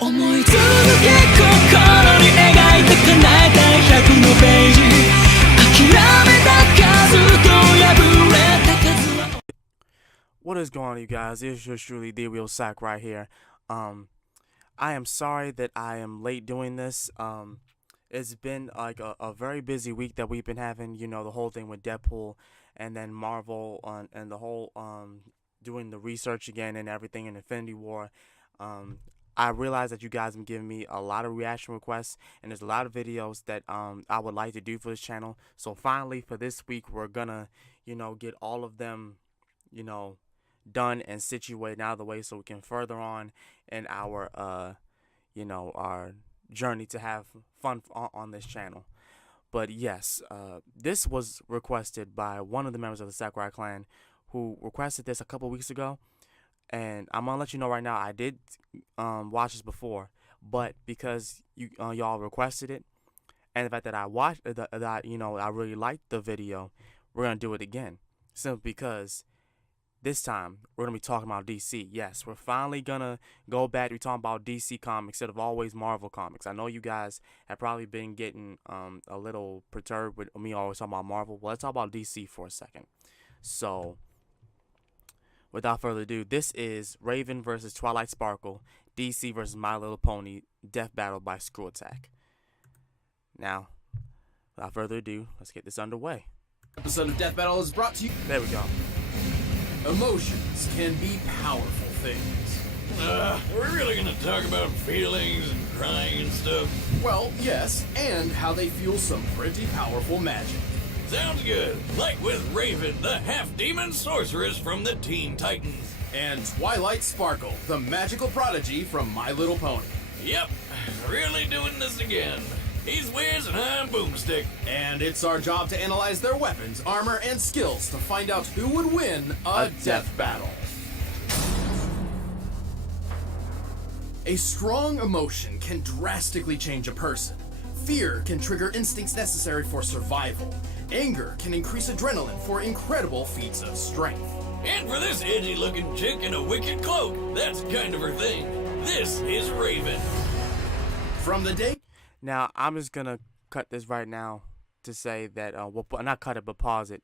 思い続け心に描いて叶えたい100のページ諦めた数と破れた数は What is going on, you guys? It's yours truly, the real Sakurai here. I am sorry that I am late doing this. It's been like a very busy week that we've been having, you know, the whole thing with Deadpool and then Marvel and the whole doing the research again and everything in Infinity War. I realize that you guys have been giving me a lot of reaction requests, and there's a lot of videos that I would like to do for this channel. So finally, for this week, we're gonna, you know, get all of them, you know, done and situated out of the way so we can further on in our, you know, our journey to have fun on this channel. But yes, this was requested by one of the members of the Sakurai clan who requested this a couple weeks ago. And I'm gonna let you know right now, I did watch this before, but because y'all requested it, and the fact that I watched that you know I really liked the video, we're gonna do it again. Simply because this time we're gonna be talking about DC. Yes, we're finally gonna go back to talking about DC comics instead of always Marvel comics. I know you guys have probably been getting a little perturbed with me always talking about Marvel. Well, let's talk about DC for a second. So, without further ado, this is Raven versus Twilight Sparkle, DC versus My Little Pony, Death Battle by Screw Attack. Now, without further ado, let's get this underway. Episode of Death Battle is brought to you. There we go. Emotions can be powerful things. Are we really gonna talk about feelings and crying and stuff? Well, yes, and how they fuel some pretty powerful magic. Sounds good. Like with Raven, the half-demon sorceress from the Teen Titans. And Twilight Sparkle, the magical prodigy from My Little Pony. Yep, really doing this again. He's Wiz and I'm Boomstick. And it's our job to analyze their weapons, armor, and skills to find out who would win a death battle. A strong emotion can drastically change a person. Fear can trigger instincts necessary for survival. Anger can increase adrenaline for incredible feats of strength. And for this edgy-looking chick in a wicked cloak, that's kind of her thing. This is Raven. From the day... Now, I'm just gonna cut this right now to say that, well, not cut it, but pause it.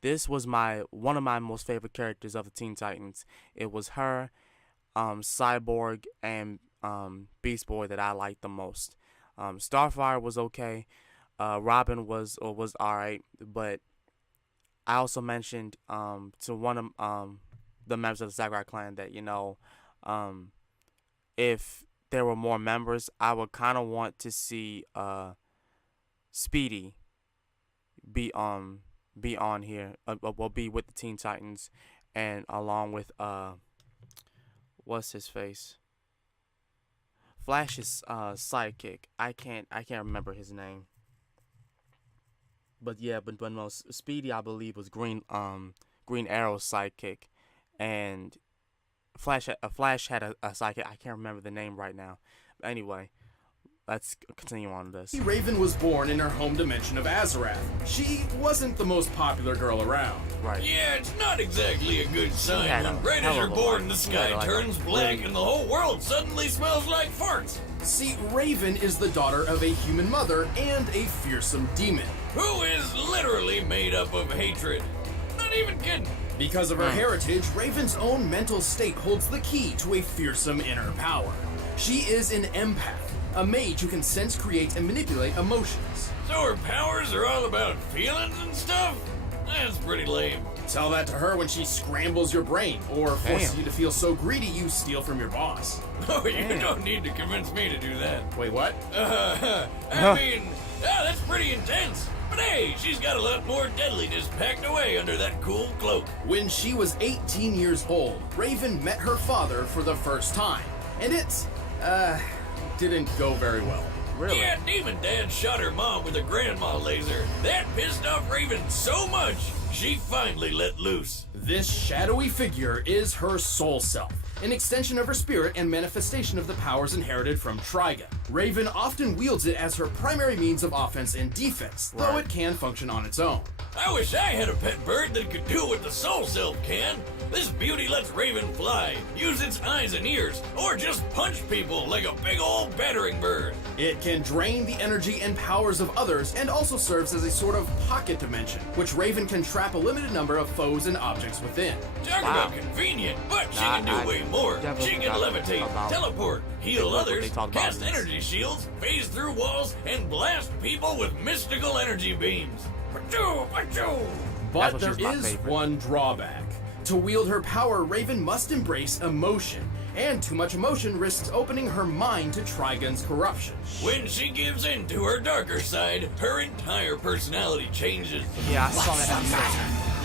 This was one of my most favorite characters of the Teen Titans. It was her, Cyborg, and Beast Boy that I liked the most. Starfire was okay. Robin was alright, but I also mentioned to one of the members of the Sakurai clan that, you know, if there were more members, I would kind of want to see Speedy be on here, well, be with the Teen Titans, and along with what's his face, Flash's sidekick. I can't remember his name. But yeah, but no, Speedy, I believe, was Green Arrow's sidekick, and Flash had a sidekick. I can't remember the name right now. But anyway, let's continue on this. Raven was born in her home dimension of Azarath. She wasn't the most popular girl around. Right. Yeah, it's not exactly a good sign when right as hell you're of a born, life. the sky Like turns black and the whole world suddenly smells like farts. See, Raven is the daughter of a human mother and a fearsome demon. Who is literally made up of hatred. Not even kidding. Because of her heritage, Raven's own mental state holds the key to a fearsome inner power. She is an empath, a mage who can sense, create, and manipulate emotions. So her powers are all about feelings and stuff? That's pretty lame. Tell that to her when she scrambles your brain or forces you to feel so greedy you steal from your boss. Oh, you don't need to convince me to do that. Wait, what? I mean, that's pretty intense. But hey, she's got a lot more deadliness packed away under that cool cloak. When she was 18 years old, Raven met her father for the first time. And it, didn't go very well. Really? Yeah, Demon Dad shot her mom with a grandma laser. That pissed off Raven so much, she finally let loose. This shadowy figure is her soul self, an extension of her spirit and manifestation of the powers inherited from Trigon. Raven often wields it as her primary means of offense and defense, though it can function on its own. I wish I had a pet bird that could do what the soul self can. This beauty lets Raven fly, use its eyes and ears, or just punch people like a big old battering bird. It can drain the energy and powers of others and also serves as a sort of pocket dimension, which Raven can trap a limited number of foes and objects within. Talk about convenient, but she can do way more. She can levitate, teleport, heal others, cast energy shields, phase through walls, and blast people with mystical energy beams. Pachoo, pachoo! But there is one drawback. To wield her power, Raven must embrace emotion, and too much emotion risks opening her mind to Trigun's corruption. When she gives in to her darker side, her entire personality changes. Yeah, I saw that episode.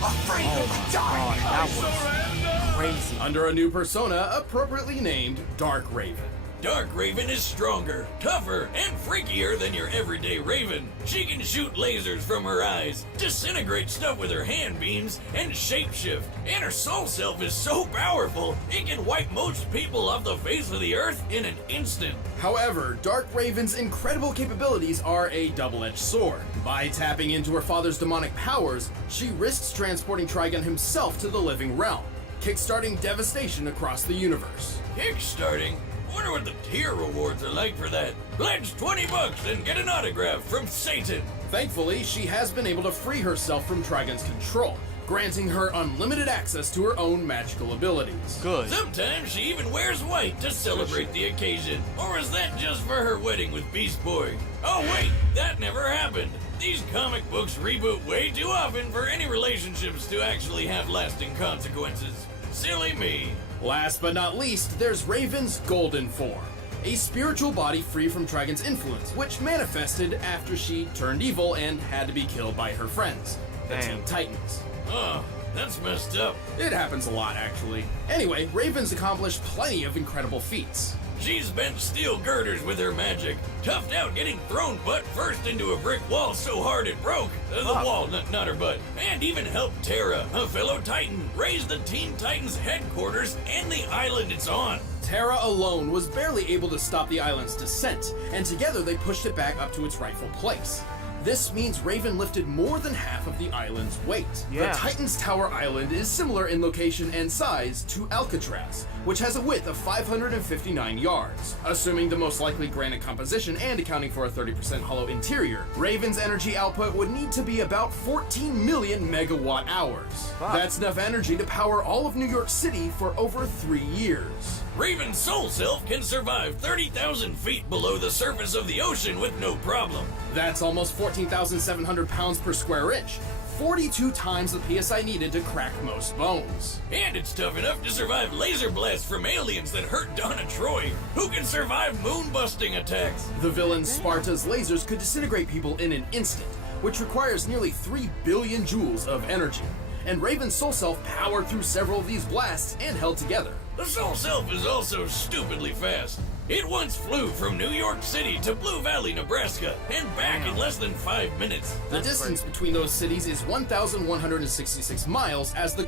Oh my god, that was crazy. Under a new persona appropriately named Dark Raven. Dark Raven is stronger, tougher, and freakier than your everyday Raven. She can shoot lasers from her eyes, disintegrate stuff with her hand beams, and shapeshift. And her soul self is so powerful, it can wipe most people off the face of the earth in an instant. However, Dark Raven's incredible capabilities are a double-edged sword. By tapping into her father's demonic powers, she risks transporting Trigun himself to the living realm, kickstarting devastation across the universe. Kickstarting? Wonder what the tier rewards are like for that. Pledge $20 and get an autograph from Satan. Thankfully, she has been able to free herself from Trigun's control, granting her unlimited access to her own magical abilities. Good. Sometimes she even wears white to celebrate the occasion. Or is that just for her wedding with Beast Boy? Oh wait, that never happened. These comic books reboot way too often for any relationships to actually have lasting consequences. Silly me. Last but not least, there's Raven's golden form, a spiritual body free from Trigun's influence, which manifested after she turned evil and had to be killed by her friends, the Teen Titans. Oh, that's messed up. It happens a lot, actually. Anyway, Raven's accomplished plenty of incredible feats. She's bent steel girders with her magic, toughed out getting thrown butt first into a brick wall so hard it broke. The wall, not her butt. And even helped Terra, a fellow Titan, raise the Teen Titans headquarters and the island it's on. Terra alone was barely able to stop the island's descent, and together they pushed it back up to its rightful place. This means Raven lifted more than half of the island's weight. Yeah. The Titan's Tower Island is similar in location and size to Alcatraz, which has a width of 559 yards. Assuming the most likely granite composition and accounting for a 30% hollow interior, Raven's energy output would need to be about 14 million megawatt hours. Wow. That's enough energy to power all of New York City for over 3 years. Raven's soul self can survive 30,000 feet below the surface of the ocean with no problem. That's almost 14,700 pounds per square inch, 42 times the PSI needed to crack most bones. And it's tough enough to survive laser blasts from aliens that hurt Donna Troy, who can survive moon-busting attacks. The villain Sparta's lasers could disintegrate people in an instant, which requires nearly 3 billion joules of energy. And Raven's soul self powered through several of these blasts and held together. The soul self is also stupidly fast. It once flew from New York City to Blue Valley, Nebraska, and back in less than 5 minutes. The distance between those cities is 1,166 miles as the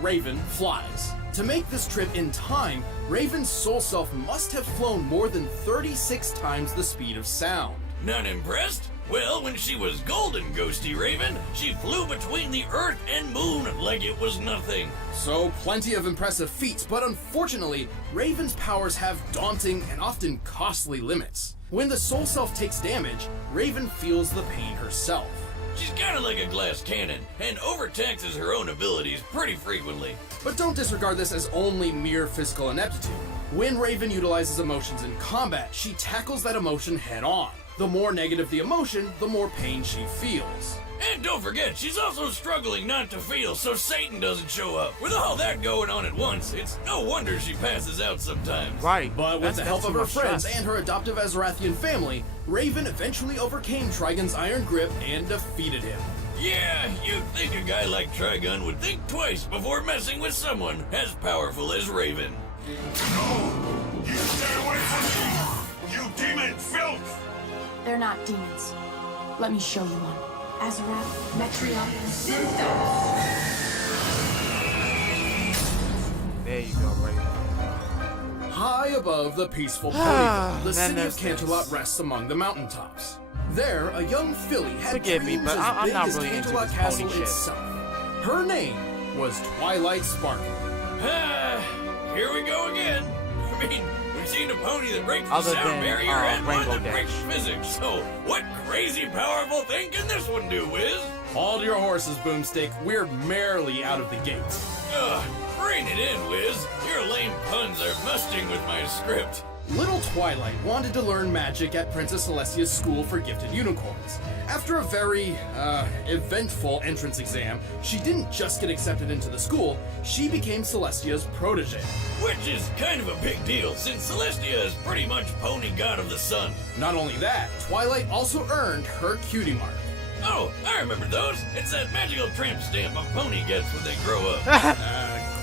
Raven, flies. To make this trip in time, Raven's soul self must have flown more than 36 times the speed of sound. Not impressed? Well, when she was golden, Ghosty Raven, she flew between the Earth and Moon like it was nothing. So, plenty of impressive feats, but unfortunately, Raven's powers have daunting and often costly limits. When the soul self takes damage, Raven feels the pain herself. She's kinda like a glass cannon, and overtaxes her own abilities pretty frequently. But don't disregard this as only mere physical ineptitude. When Raven utilizes emotions in combat, she tackles that emotion head on. The more negative the emotion, the more pain she feels. And don't forget, she's also struggling not to feel so Satan doesn't show up. With all that going on at once, it's no wonder she passes out sometimes. Right. But with the help of too her much friends stress. and her adoptive Azarathian family, Raven eventually overcame Trigun's iron grip and defeated him. Yeah, you'd think a guy like Trigun would think twice before messing with someone as powerful as Raven. No! You stay away from me! You demon filth! They're not demons. Let me show you one. Azarath, Metreon, Zinthos. There you go, Raven. High above the peaceful polygon, the Then city of there's Canterlot this. rests among the mountaintops. There, a young filly had Forgive me, dreams but as I'm big not as really into Canterlot this Castle pony shit. itself. Her name was Twilight Sparkle. Here we go again. I mean, we've seen a pony that breaks the Other sound than, barrier and one Rainbow that Dash. breaks physics. So, what crazy powerful thing can this one do, Wiz? Hold your horses, Boomstick. We're merely out of the gate. Rein it in, Wiz. Your lame puns are musting with my script. Little Twilight wanted to learn magic at Princess Celestia's School for Gifted Unicorns. After a very, eventful entrance exam, she didn't just get accepted into the school, she became Celestia's protege. Which is kind of a big deal, since Celestia is pretty much pony god of the sun. Not only that, Twilight also earned her cutie mark. Oh, I remember those. It's that magical tramp stamp a pony gets when they grow up.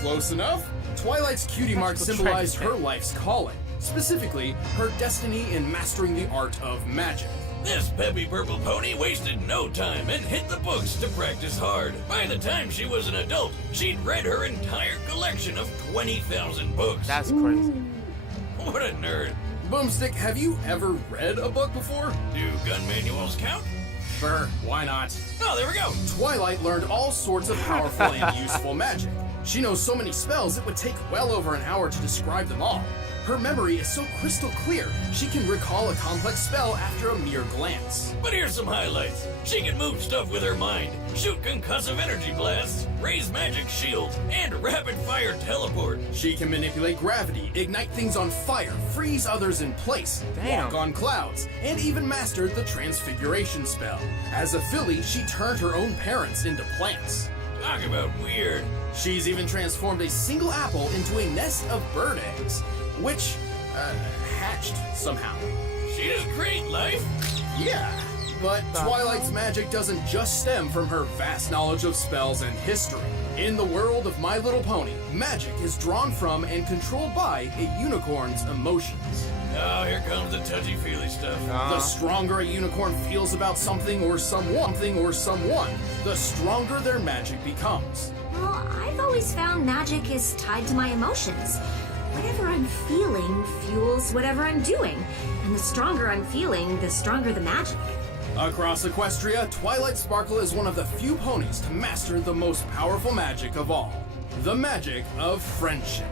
Close enough? Twilight's cutie mark Magical symbolized tramp her life's calling, specifically her destiny in mastering the art of magic. This peppy purple pony wasted no time and hit the books to practice hard. By the time she was an adult, she'd read her entire collection of 20,000 books. That's crazy. What a nerd. Boomstick, have you ever read a book before? Do gun manuals count? Sure, why not? Oh, there we go. Twilight learned all sorts of powerful and useful magic. She knows so many spells it would take well over an hour to describe them all. Her memory is so crystal clear, she can recall a complex spell after a mere glance. But here's some highlights. She can move stuff with her mind, shoot concussive energy blasts, raise magic shields, and rapid-fire teleport. She can manipulate gravity, ignite things on fire, freeze others in place, Damn. walk on clouds, and even mastered the transfiguration spell. As a filly, she turned her own parents into plants. Talk about weird. She's even transformed a single apple into a nest of bird eggs, which, hatched somehow. She does create life. Yeah, but Twilight's magic doesn't just stem from her vast knowledge of spells and history. In the world of My Little Pony, magic is drawn from and controlled by a unicorn's emotions. Oh, here comes the touchy-feely stuff. The stronger a unicorn feels about something or someone, the stronger their magic becomes. Well, I've always found magic is tied to my emotions. Whatever I'm feeling fuels whatever I'm doing. And the stronger I'm feeling, the stronger the magic. Across Equestria, Twilight Sparkle is one of the few ponies to master the most powerful magic of all. The magic of friendship.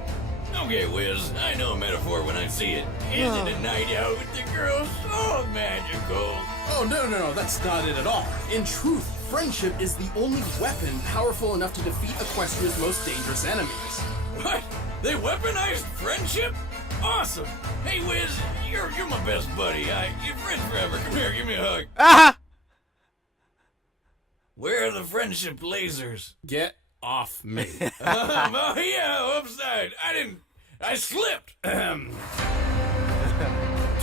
Okay, Wiz, I know a metaphor when I see it. Isn't a night out with the girls so magical? Oh, no, that's not it at all. In truth, friendship is the only weapon powerful enough to defeat Equestria's most dangerous enemies. What? They weaponized friendship? Awesome. Hey, Wiz, you're my best buddy. You're friends forever. Come here, give me a hug. Ah! Where are the friendship lasers? Get off me. Oh, yeah, upside. I slipped.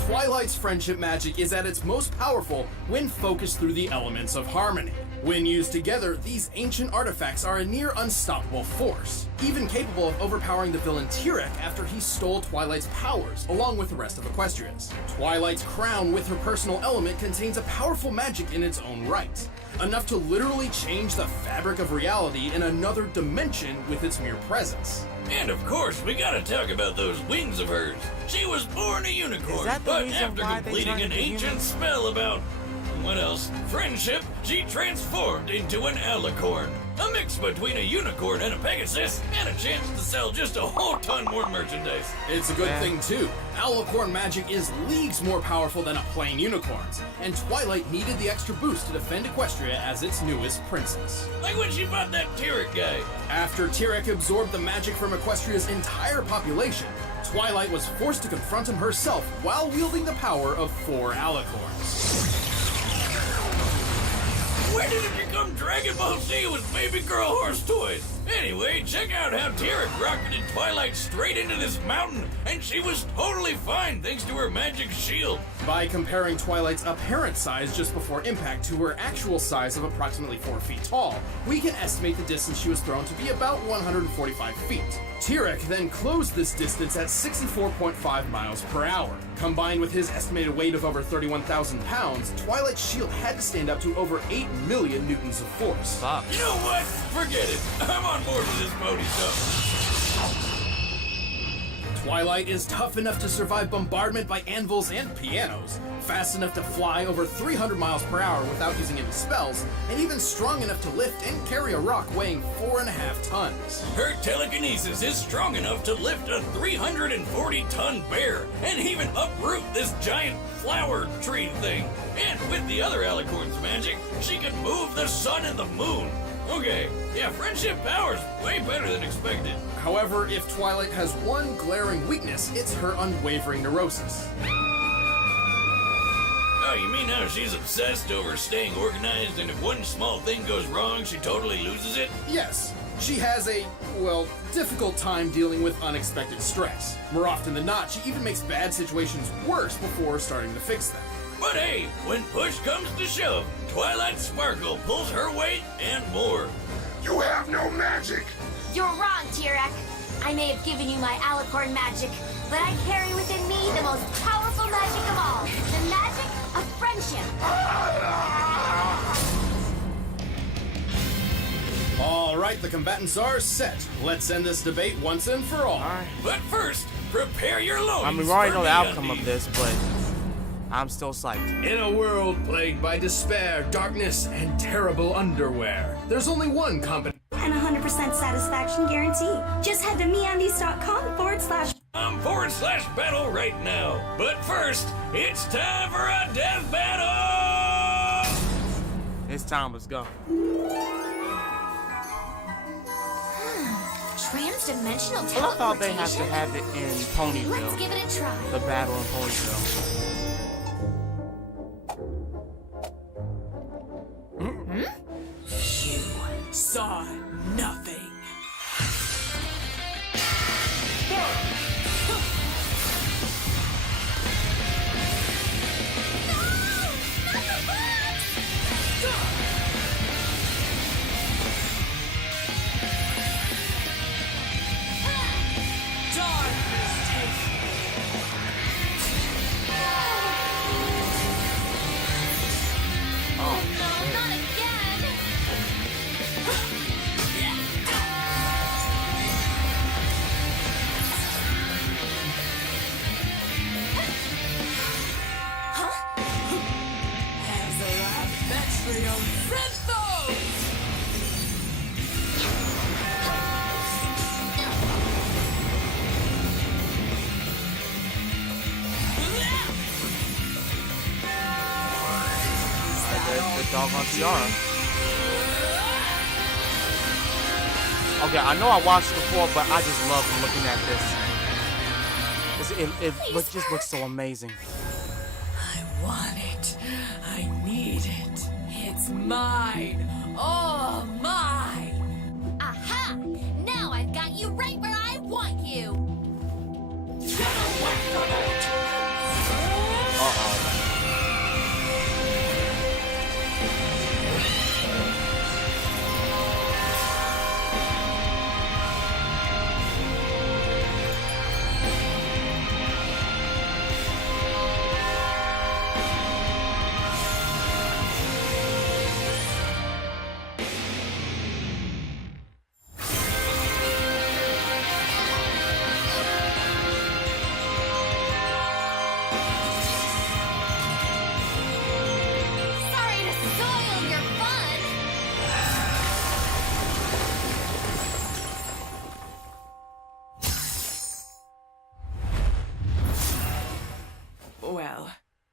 Twilight's friendship magic is at its most powerful when focused through the elements of harmony. When used together, these ancient artifacts are a near unstoppable force, even capable of overpowering the villain Tyrek after he stole Twilight's powers, along with the rest of Equestria's. Twilight's crown with her personal element contains a powerful magic in its own right, enough to literally change the fabric of reality in another dimension with its mere presence. And of course, we gotta talk about those wings of hers. She was born a unicorn, Is that the but reason after why they completing turned an into ancient humans? spell about, what else? Friendship, she transformed into an alicorn. A mix between a unicorn and a pegasus, and a chance to sell just a whole ton more merchandise. It's a good thing too. Alicorn magic is leagues more powerful than a plain unicorn's, and Twilight needed the extra boost to defend Equestria as its newest princess. Like when she fought that Tyrek guy. After Tyrek absorbed the magic from Equestria's entire population, Twilight was forced to confront him herself while wielding the power of 4 alicorns. When did it become Dragon Ball Z with baby girl horse toys? Anyway, check out how Tyrek rocketed Twilight straight into this mountain, and she was totally fine thanks to her magic shield. By comparing Twilight's apparent size just before impact to her actual size of approximately 4 feet tall, we can estimate the distance she was thrown to be about 145 feet. Tyrek then closed this distance at 64.5 miles per hour. Combined with his estimated weight of over 31,000 pounds, Twilight's shield had to stand up to over 8 million newtons of force. Fuck. You know what? Forget it. I'm on board with this pony stuff. Twilight is tough enough to survive bombardment by anvils and pianos, fast enough to fly over 300 miles per hour without using any spells, and even strong enough to lift and carry a rock weighing 4.5 tons. Her telekinesis is strong enough to lift a 340-ton bear and even uproot this giant flower tree thing. And with the other Alicorn's magic, she can move the sun and the moon. Okay, yeah, friendship power's way better than expected. However, if Twilight has one glaring weakness, it's her unwavering neurosis. Oh, you mean how she's obsessed over staying organized, and if one small thing goes wrong, she totally loses it? Yes, she has a, well, difficult time dealing with unexpected stress. More often than not, she even makes bad situations worse before starting to fix them. But hey, when push comes to shove, Twilight Sparkle pulls her weight and more. You have no magic! You're wrong, Tirek. I may have given you my Alicorn magic, but I carry within me the most powerful magic of all, the magic of friendship. All right, the combatants are set. Let's end this debate once and for all. But first, prepare your loins. I mean, we already for know the outcome MeUndies. of this, but I'm still psyched. In a world plagued by despair, darkness, and terrible underwear, there's only one company. And 100% satisfaction guarantee. Just head to meundies.com/. /battle right now. But first, it's time for a death battle! It's time, let's go. Transdimensional I teleportation? thought they have to have it in Let's Ponyville. give it a try. The battle in Ponyville. You saw nothing. Darkness takes Oh no, not again! Azarath, that's for your Synthos! The doggone tiara. Okay, I know I watched it before, but I just love looking at this. Just looks so amazing. I want it. I need it. It's mine. All mine. Aha! Now I've got you right where I want you! Uh-oh. Sorry to spoil your fun! Well,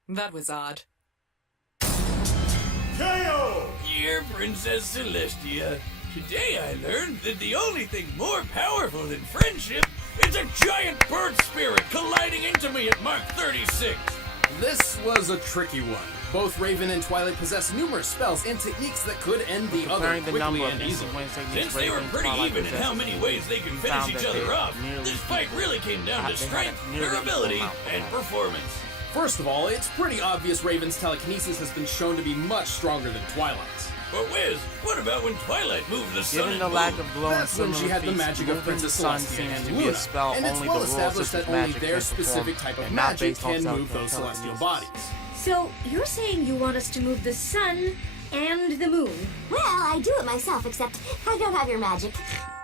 that was odd. KO! Dear Princess Celestia, today I learned that the only thing more powerful than friendship is a giant bird spirit colliding into me at Mark 36. This was a tricky one. Both Raven and Twilight possess numerous spells and techniques that could end the other Comparing the quickly number of and instant easily. wins techniques Since they were Raven and pretty Twilight even in how possesses, many ways they can finish found each that other they off, nearly this fight really came down to they had strength, nearly durability, equal amount. and performance. First of all, it's pretty obvious Raven's telekinesis has been shown to be much stronger than Twilight's. But Wiz, what about when Twilight moved the sun Given and the moon? lack of glow and That's when she similar had the feats, magic of moving Princess the sun Celestia seems and to be Luna, a spell and it's only well the rules established such as that only magic their can specific perform, type of and not magic based on can move those telekinesis. celestial bodies. So, you're saying you want us to move the sun and the moon? Well, I do it myself, except I don't have your magic.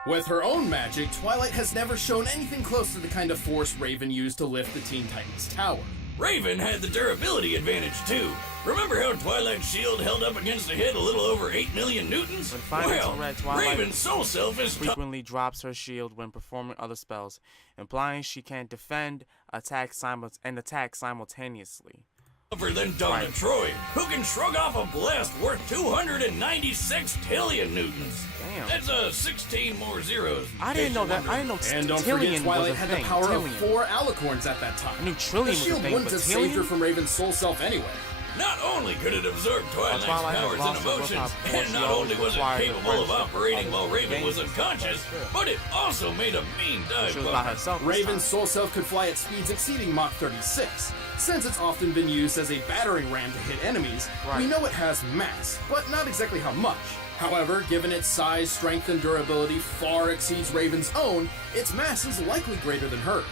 With her own magic, Twilight has never shown anything close to the kind of force Raven used to lift the Teen Titans tower. Raven had the durability advantage too. Remember how Twilight's shield held up against a hit a little over 8 million newtons? When fighting Well, Twilight, Twilight Raven's soul self is frequently drops her shield when performing other spells, implying she can defend, attack simultaneously. tougher than Donna Troy, who can shrug off a blast worth 296 tillion newtons. Damn. That's 16 more zeros. I didn't know that. I didn't know And don't Tillion forget, Twilight was a had thing. the power Tillion. of 4 alicorns at that time. I knew Trillion The was a shield thing, wouldn't but have saved her Tillion? from Raven's soul self anyway. Not only could it absorb Twilight's Twilight powers lost and her emotions, willpower and before not she only was it acquired the capable of friendship operating of while the Raven was game. unconscious, but it also made a mean dive She was by bomb. herself. this Raven's time. soul self could fly at speeds exceeding Mach 36. Since it's often been used as a battering ram to hit enemies, we know it has mass, but not exactly how much. However, given its size, strength, and durability far exceeds Raven's own, its mass is likely greater than hers.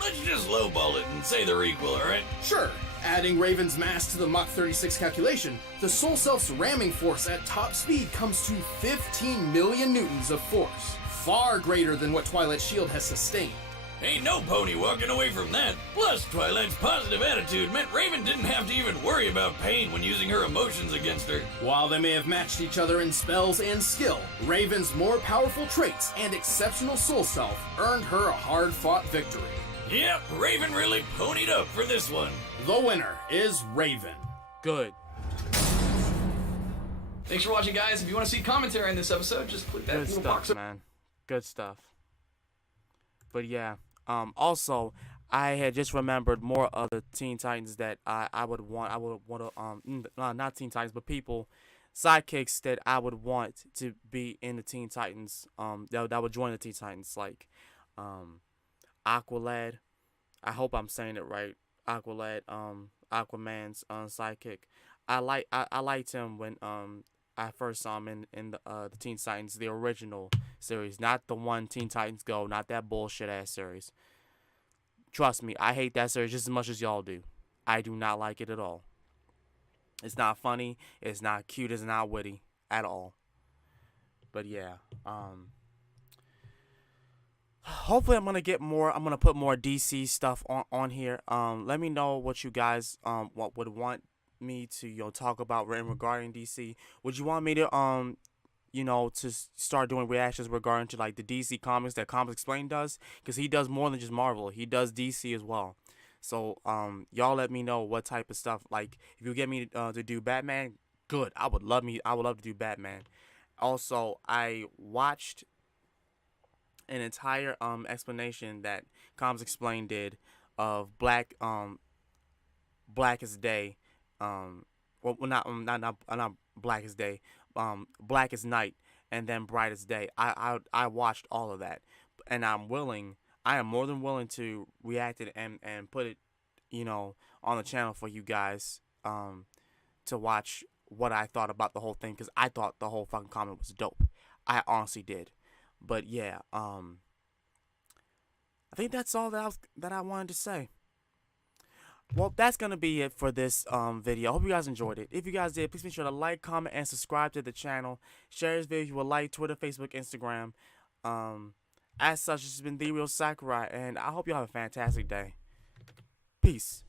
Let's just lowball it and say they're equal, alright? Sure, adding Raven's mass to the Mach 36 calculation, the Soul Self's ramming force at top speed comes to 15 million newtons of force, far greater than what Twilight's shield has sustained. Ain't no pony walking away from that. Plus, Twilight's positive attitude meant Raven didn't have to even worry about pain when using her emotions against her. While they may have matched each other in spells and skill, Raven's more powerful traits and exceptional Soul Self earned her a hard-fought victory. Yep, Raven really ponied up for this one. The winner is Raven. Good. Thanks for watching, guys. If you want to see commentary on this episode, just click that Good little stuff, box. man. Good stuff. But yeah, also, I had just remembered more of the Teen Titans that I would want to not Teen Titans, but people, sidekicks that I would want to be in the Teen Titans, that would join the Teen Titans, like Aqualad. I hope I'm saying it right. Aqualad, Aquaman's sidekick. I liked him when I first saw him in the Teen Titans, the original series, not the one Teen Titans Go, not that bullshit ass series. Trust me, I hate that series just as much as y'all do. I do not like it at all. It's not funny, it's not cute, it's not witty at all. But yeah, hopefully I'm gonna put more DC stuff on here. Let me know what you guys would want me to talk about regarding DC. Would you want me to to start doing reactions regarding to like the DC comics that Comics Explained does? Because he does more than just Marvel, he does DC as well. So y'all let me know what type of stuff. Like if you get me to do Batman, good. I would love to do Batman. Also, I watched an entire explanation that Comics Explained did of Blackest Day. Well, not Blackest Day. Blackest Night, and then Brightest Day. I watched all of that, and I am more than willing to react it and put it, on the channel for you guys, to watch what I thought about the whole thing, because I thought the whole fucking comic was dope. I honestly did. But yeah, I think that's all that I wanted to say. Well, that's going to be it for this video. I hope you guys enjoyed it. If you guys did, please be sure to like, comment, and subscribe to the channel. Share this video if you would like, Twitter, Facebook, Instagram. As such, this has been The Real Sakurai, and I hope you have a fantastic day. Peace.